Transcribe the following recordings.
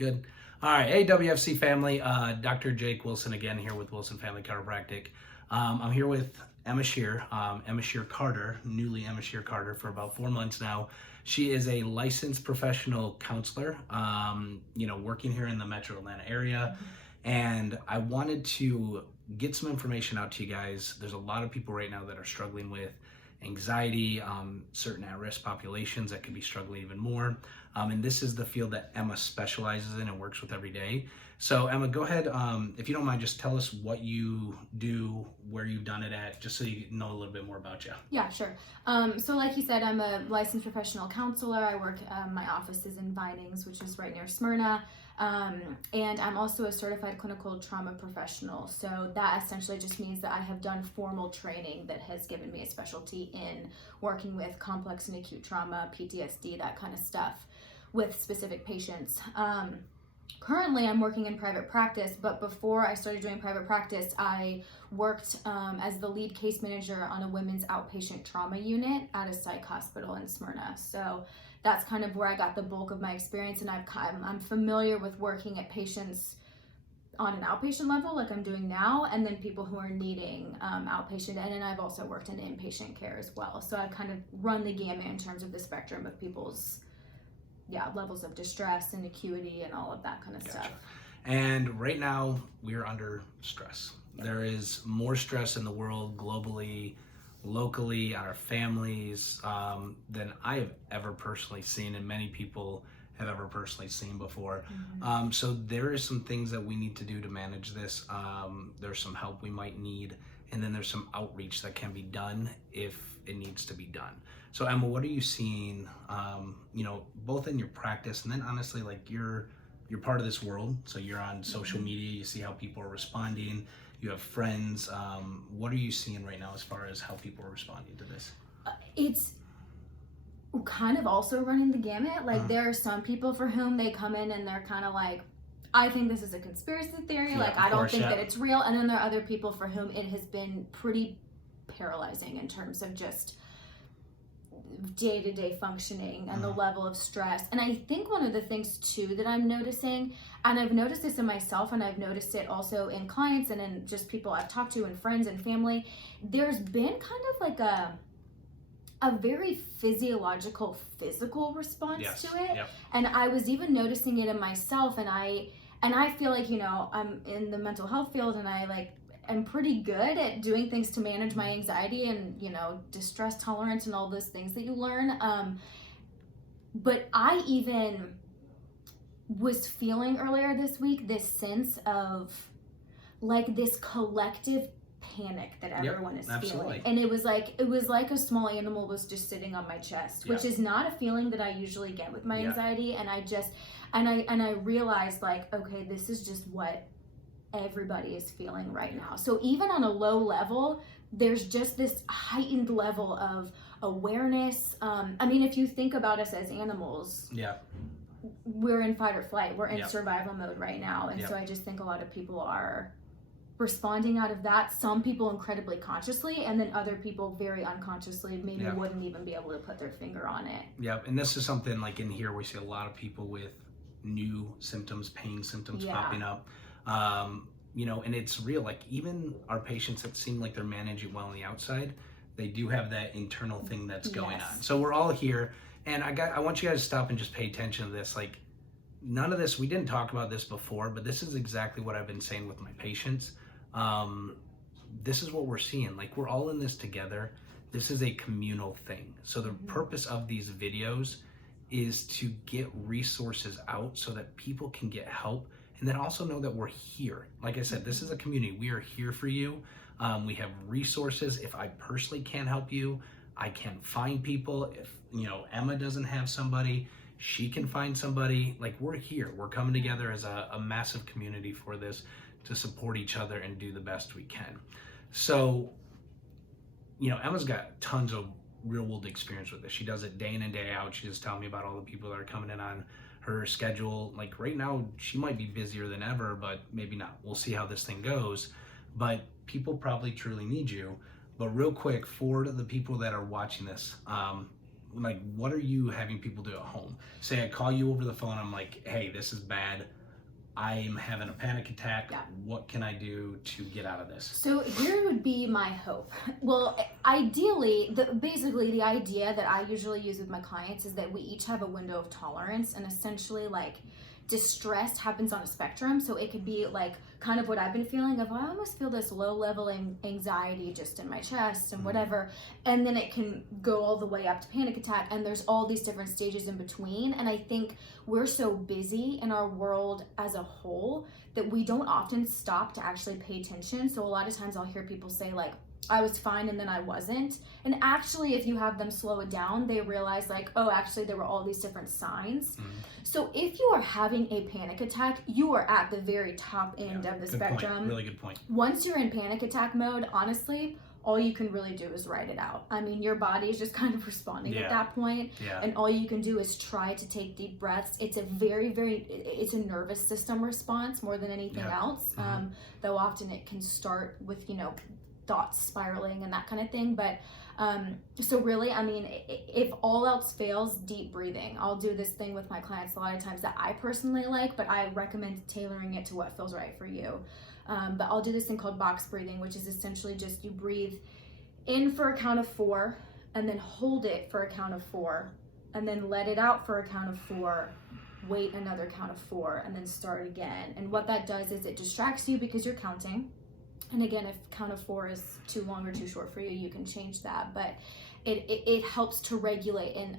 Good. All right. Hey, WFC family. Dr. Jake Wilson again here with Wilson Family Chiropractic. I'm here with Emma Shearer-Carter, newly Emma Shearer-Carter for about 4 months now. She is a licensed professional counselor, working here in the Metro Atlanta area. And I wanted to get some information out to you guys. There's a lot of people right now that are struggling with anxiety, certain at-risk populations that could be struggling even more. And this is the field that Emma specializes in and works with every day. So Emma, go ahead, if you don't mind, just tell us what you do, where you've done it at, just so you know a little bit more about you. Yeah, sure. So like you said, I'm a licensed professional counselor. I work, my office is in Vinings, which is right near Smyrna. And I'm also a certified clinical trauma professional. So that essentially just means that I have done formal training that has given me a specialty in working with complex and acute trauma, PTSD, that kind of stuff with specific patients. Currently, I'm working in private practice, but before I started doing private practice, I worked as the lead case manager on a women's outpatient trauma unit at a psych hospital in Smyrna. So that's kind of where I got the bulk of my experience, and I'm familiar with working at patients on an outpatient level like I'm doing now, and then people who are needing outpatient, and then I've also worked in inpatient care as well. So I kind of run the gamut in terms of the spectrum of people's levels of distress and acuity and all of that kind of stuff. And right now we're under stress. There is more stress in the world globally, locally, on our families, than I have ever personally seen, and many people have ever personally seen before. So there is some things that we need to do to manage this. There's some help we might need, and then there's some outreach that can be done if it needs to be done. So Emma, what are you seeing, both in your practice, and then honestly, like you're part of this world, so you're on social media, you see how people are responding, you have friends. What are you seeing right now as far as how people are responding to this? It's kind of also running the gamut. Like there are some people for whom they come in and they're kind of like, I think this is a conspiracy theory, I don't think that it's real. And then there are other people for whom it has been pretty paralyzing in terms of just day-to-day functioning and the level of stress. And I think one of the things too that I'm noticing, and I've noticed this in myself, and I've noticed it also in clients and in just people I've talked to and friends and family, there's been kind of like a very physical response to it. And I was even noticing it in myself, and I feel like, I'm in the mental health field, and I'm pretty good at doing things to manage my anxiety and, distress tolerance and all those things that you learn. But I even was feeling earlier this week this sense of like this collective panic that everyone is feeling. And it was like a small animal was just sitting on my chest, which is not a feeling that I usually get with my anxiety. And I realized like, okay, this is just what everybody is feeling right now. So even on a low level, there's just this heightened level of awareness. If you think about us as animals, we're in fight or flight. We're in survival mode right now. And so I just think a lot of people are responding out of that. Some people incredibly consciously, and then other people very unconsciously maybe wouldn't even be able to put their finger on it. And this is something like in here we see a lot of people with new symptoms, pain symptoms popping up. And it's real, like even our patients that seem like they're managing well on the outside, they do have that internal thing that's going on. So we're all here, and I want you guys to stop and just pay attention to this. Like none of this, we didn't talk about this before, but this is exactly what I've been saying with my patients. This is what we're seeing. Like we're all in this together. This is a communal thing. So the purpose of these videos is to get resources out so that people can get help. And then also know that we're here. Like I said, this is a community. We are here for you. We have resources. If I personally can't help you, I can find people. If Emma doesn't have somebody, she can find somebody. Like we're here. We're coming together as a massive community for this to support each other and do the best we can. So, Emma's got tons of real world experience with this. She does it day in and day out. She just telling me about all the people that are coming in on her schedule. Like right now she might be busier than ever, but maybe not. We'll see how this thing goes. But people probably truly need you. But real quick, for the people that are watching this, like, what are you having people do at home? Say I call you over the phone, I'm like, hey, this is bad. I'm having a panic attack. Yeah. What can I do to get out of this? So here would be my hope. Well, ideally, basically the idea that I usually use with my clients is that we each have a window of tolerance, and essentially like distress happens on a spectrum. So it could be like kind of what I've been feeling of, I almost feel this low level anxiety just in my chest and whatever. And then it can go all the way up to panic attack. And there's all these different stages in between. And I think we're so busy in our world as a whole that we don't often stop to actually pay attention. So a lot of times I'll hear people say like, I was fine and then I wasn't. And actually, if you have them slow it down, they realize like, oh, actually there were all these different signs. So if you are having a panic attack, you are at the very top end of the spectrum. Point. Really good point. Once you're in panic attack mode, honestly, all you can really do is write it out. I mean, your body is just kind of responding at that point. And all you can do is try to take deep breaths. It's a it's a nervous system response more than anything else. Though often it can start with, thoughts spiraling and that kind of thing. But so really, I mean, if all else fails, deep breathing. I'll do this thing with my clients a lot of times that I personally like, but I recommend tailoring it to what feels right for you. But I'll do this thing called box breathing, which is essentially just you breathe in for a count of 4 and then hold it for a count of 4 and then let it out for a count of 4, wait another count of 4 and then start again. And what that does is it distracts you because you're counting. And again, if count of 4 is too long or too short for you, you can change that. But it helps to regulate and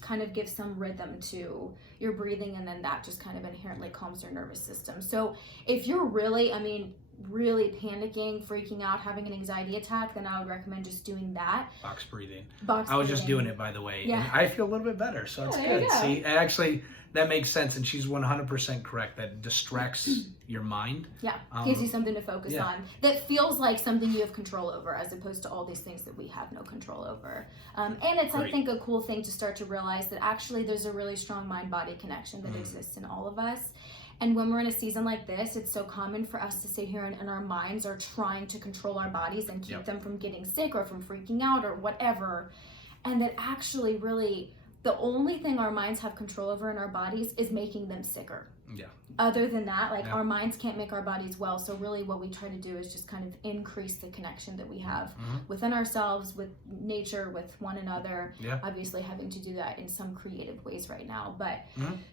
kind of give some rhythm to your breathing, and then that just kind of inherently calms your nervous system. So if you're really panicking, freaking out, having an anxiety attack, then I would recommend just doing that. Box breathing. I was just doing it, by the way. Yeah. And I feel a little bit better, so it's good. See, actually, that makes sense, and she's 100% correct. That distracts your mind. Yeah, gives you something to focus on. That feels like something you have control over, as opposed to all these things that we have no control over. And it's, I think, a cool thing to start to realize that actually there's a really strong mind-body connection that exists in all of us. And when we're in a season like this, it's so common for us to sit here and our minds are trying to control our bodies and keep them from getting sick or from freaking out or whatever. And that actually really the only thing our minds have control over in our bodies is making them sicker. Yeah. Other than that, our minds can't make our bodies well. So really what we try to do is just kind of increase the connection that we have within ourselves, with nature, with one another. Obviously having to do that in some creative ways right now. But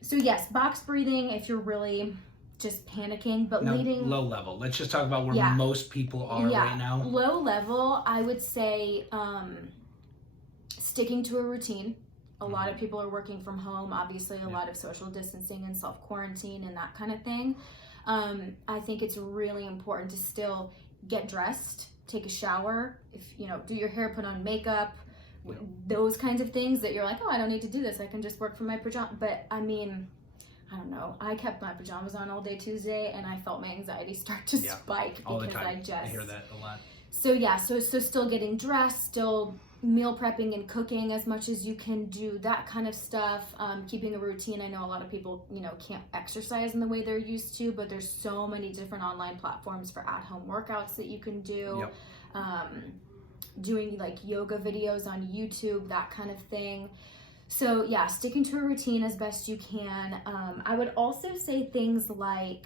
so yes, box breathing if you're really just panicking, but leading low level. Let's just talk about where most people are right now. Low level, I would say sticking to a routine. A lot of people are working from home, obviously a lot of social distancing and self-quarantine and that kind of thing. I think it's really important to still get dressed, take a shower, if do your hair, put on makeup, those kinds of things that you're like, oh, I don't need to do this, I can just work from my pajamas. But I mean, I don't know, I kept my pajamas on all day Tuesday and I felt my anxiety start to spike all because the time. I hear that a lot. So yeah, so still getting dressed, still meal prepping and cooking as much as you can do, that kind of stuff. Keeping a routine. I know a lot of people, can't exercise in the way they're used to, but there's so many different online platforms for at-home workouts that you can do. Doing like yoga videos on YouTube, that kind of thing. So yeah, sticking to a routine as best you can. I would also say things like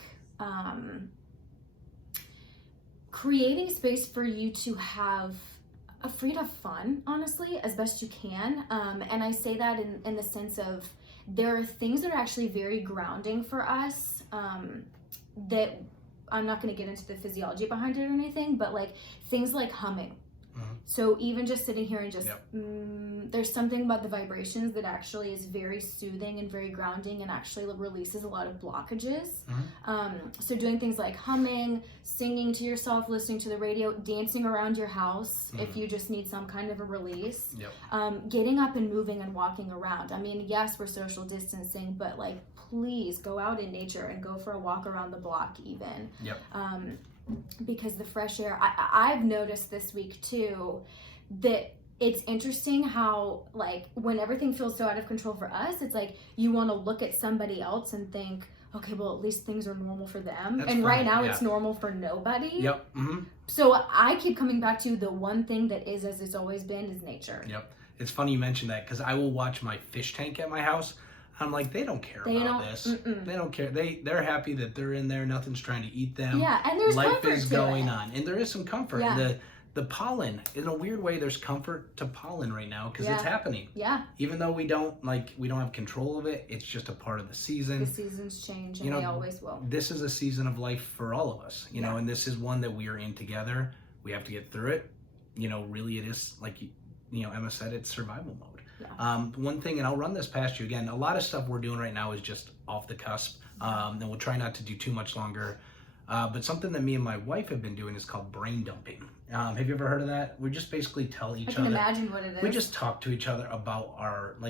creating space for you to have a free to have fun, honestly, as best you can. And I say that in the sense of there are things that are actually very grounding for us that I'm not going to get into the physiology behind it or anything, but like things like humming. So even just sitting here and just, there's something about the vibrations that actually is very soothing and very grounding and actually releases a lot of blockages. So doing things like humming, singing to yourself, listening to the radio, dancing around your house if you just need some kind of a release. Getting up and moving and walking around. I mean, yes, we're social distancing, but like, please go out in nature and go for a walk around the block even. Because the fresh air, I've noticed this week too, that it's interesting how like when everything feels so out of control for us, it's like you want to look at somebody else and think, okay, well at least things are normal for them. That's and funny. Right now it's normal for nobody. Mm-hmm. So I keep coming back to the one thing that is as it's always been is nature. it's funny you mentioned that, because I will watch my fish tank at my house. I'm like, they don't care about this. They don't care. They're happy that they're in there. Nothing's trying to eat them. Yeah, and there's life comfort is to going it. on, and there is some comfort. Yeah. The pollen, in a weird way, there's comfort to pollen right now because it's happening. Yeah. Even though we don't have control of it, it's just a part of the season. The seasons change, and they always will. This is a season of life for all of us, you know, and this is one that we are in together. We have to get through it. You know, really, it is like Emma said, it's survival mode. Yeah. One thing, and I'll run this past you again, a lot of stuff we're doing right now is just off the cusp, and we'll try not to do too much longer. But something that me and my wife have been doing is called brain dumping. Have you ever heard of that? We just basically tell each other. I can imagine what it is. We just talk to each other about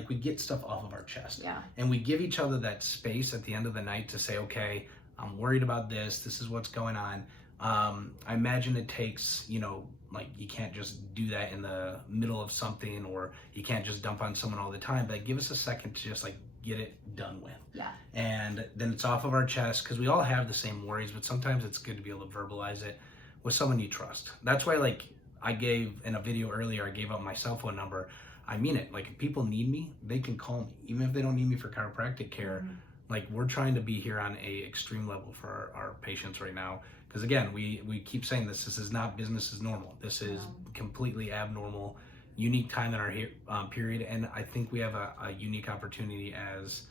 we get stuff off of our chest. Yeah. And we give each other that space at the end of the night to say, okay, I'm worried about this. This is what's going on. I imagine it takes, you can't just do that in the middle of something, or you can't just dump on someone all the time, but give us a second to just get it done with. Yeah. And then it's off of our chest, because we all have the same worries, but sometimes it's good to be able to verbalize it with someone you trust. That's why, I gave in a video earlier, I gave out my cell phone number. I mean it. If people need me, they can call me, even if they don't need me for chiropractic care. Mm-hmm. We're trying to be here on a extreme level for our patients right now. Because again, we keep saying this is not business as normal. This is completely abnormal, unique time in our period. And I think we have a unique opportunity as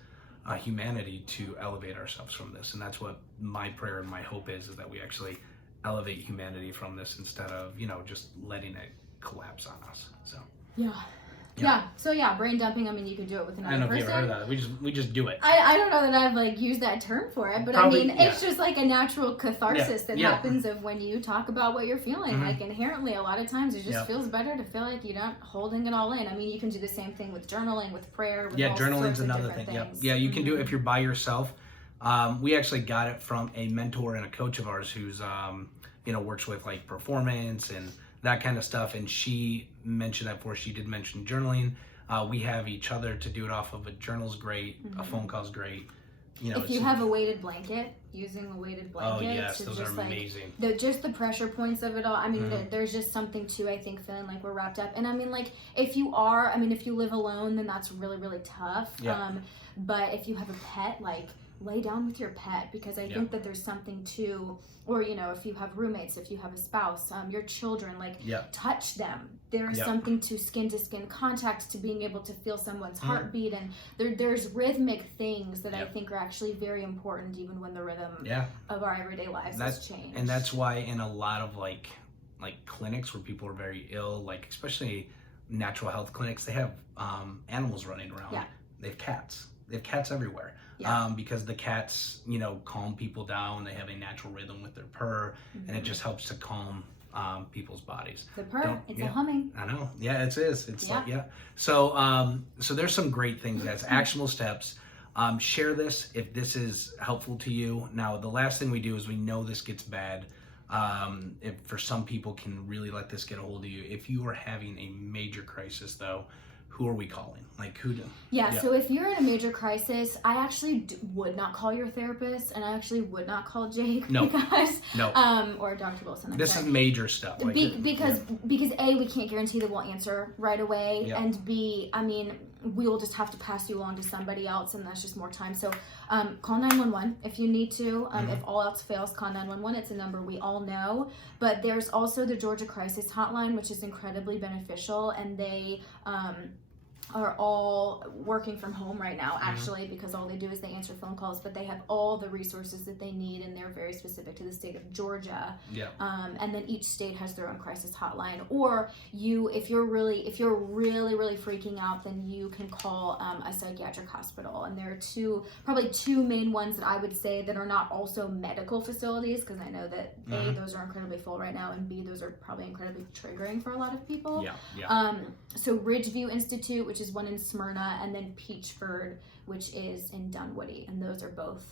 humanity to elevate ourselves from this. And that's what my prayer and my hope is that we actually elevate humanity from this instead of, just letting it collapse on us. So, Yeah. So brain dumping. I mean, you could do it with another person. I don't know if you ever heard of that. We just do it. I don't know that I've used that term for it, but Probably, it's just a natural catharsis that happens of when you talk about what you're feeling. Mm-hmm. Inherently, a lot of times it just feels better to feel like you're not holding it all in. I mean, you can do the same thing with journaling, with prayer. With all journaling's sorts of another thing. things. Yeah, you can do it if you're by yourself. We actually got it from a mentor and a coach of ours who's works with performance and that kind of stuff, and she mentioned that before. She did mention journaling. We have each other to do it off of. A journal's great. Mm-hmm. A phone call's great. If you have a weighted blanket, using a weighted blanket. Oh yes, those are amazing. Just the pressure points of it all. I mean, there's just something to, I think, feeling like we're wrapped up. And I mean, if you live alone, then that's really, really tough. Yeah. But if you have a pet, lay down with your pet, because I think that there's something to, or if you have roommates, if you have a spouse, your children, touch them. There's something to skin contact, to being able to feel someone's heartbeat, and there's rhythmic things that I think are actually very important, even when the rhythm of our everyday lives has changed. And that's why in a lot of clinics where people are very ill, especially natural health clinics, they have animals running around. Yeah. They have cats. They have cats everywhere. Yeah. Because the cats, calm people down. They have a natural rhythm with their purr, and it just helps to calm people's bodies. The purr, it's a humming. I know. Yeah, it is. It's So, so there's some great things. That's actionable steps. Share this if this is helpful to you. Now, the last thing we do is we know this gets bad. If for some people can really let this get a hold of you. If you are having a major crisis, though, who are we calling? Who do? Yeah, so if you're in a major crisis, I actually would not call your therapist, and I actually would not call Jake. No. Because, or Dr. Wilson. This is major stuff. Because A, we can't guarantee that we'll answer right away, and B, I mean, we will just have to pass you along to somebody else, and that's just more time. So call 911 if you need to. If all else fails, call 911. It's a number we all know. But there's also the Georgia Crisis Hotline, which is incredibly beneficial, and they are all working from home right now, actually, because all they do is they answer phone calls, but they have all the resources that they need, and they're very specific to the state of Georgia. Yeah. And then each state has their own crisis hotline. Or if you're really freaking out, then you can call a psychiatric hospital. And there are probably two main ones that I would say that are not also medical facilities, because I know that A, those are incredibly full right now, and B, those are probably incredibly triggering for a lot of people. Yeah. So Ridgeview Institute, which is one in Smyrna, and then Peachford, which is in Dunwoody, and those are both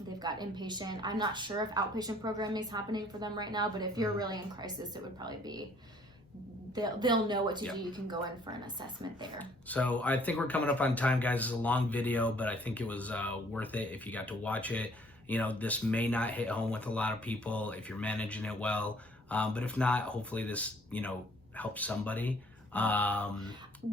they've got inpatient. I'm not sure if outpatient programming is happening for them right now, but if you're really in crisis, it would probably be they'll know what to do. You can go in for an assessment there. So I think we're coming up on time, guys. It's a long video, but I think it was worth it if you got to watch it. This may not hit home with a lot of people if you're managing it well, but if not, hopefully this helps somebody.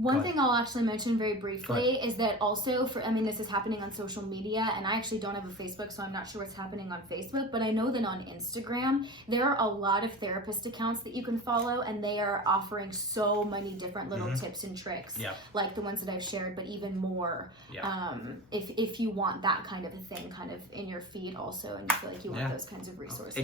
One thing I'll actually mention very briefly is that also this is happening on social media, and I actually don't have a Facebook, so I'm not sure what's happening on Facebook, but I know that on Instagram, there are a lot of therapist accounts that you can follow, and they are offering so many different little tips and tricks, like the ones that I've shared, but even more, if you want that kind of a thing kind of in your feed also, and you feel like you want those kinds of resources.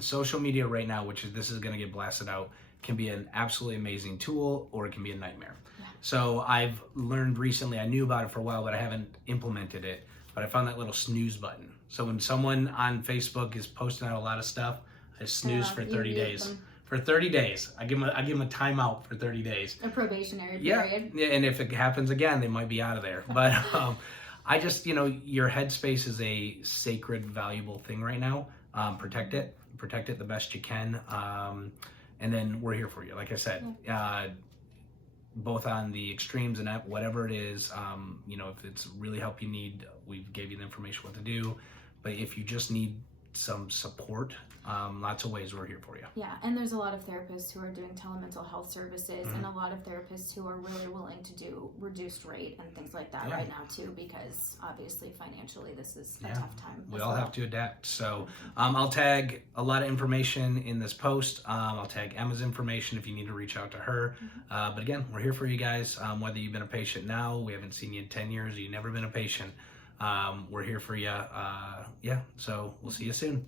Social media right now, this is going to get blasted out, can be an absolutely amazing tool, or it can be a nightmare. So I've learned recently, I knew about it for a while, but I haven't implemented it, but I found that little snooze button. So when someone on Facebook is posting out a lot of stuff, I snooze for 30 days. For 30 days. I give them a timeout for 30 days. A probationary period. Yeah, and if it happens again, they might be out of there. But I just, your headspace is a sacred, valuable thing right now. Protect it the best you can. And then we're here for you. Like I said, both on the extremes and whatever it is, if it's really help you need, we gave you the information what to do. But if you just need some support, lots of ways we're here for you. Yeah, and there's a lot of therapists who are doing telemental health services, and a lot of therapists who are really willing to do reduced rate and things like that right now too, because obviously financially this is a tough time. We all have to adapt. So I'll tag a lot of information in this post. I'll tag Emma's information if you need to reach out to her. But again, we're here for you guys. Whether you've been a patient now, we haven't seen you in 10 years, or you've never been a patient, we're here for you. So we'll see you soon.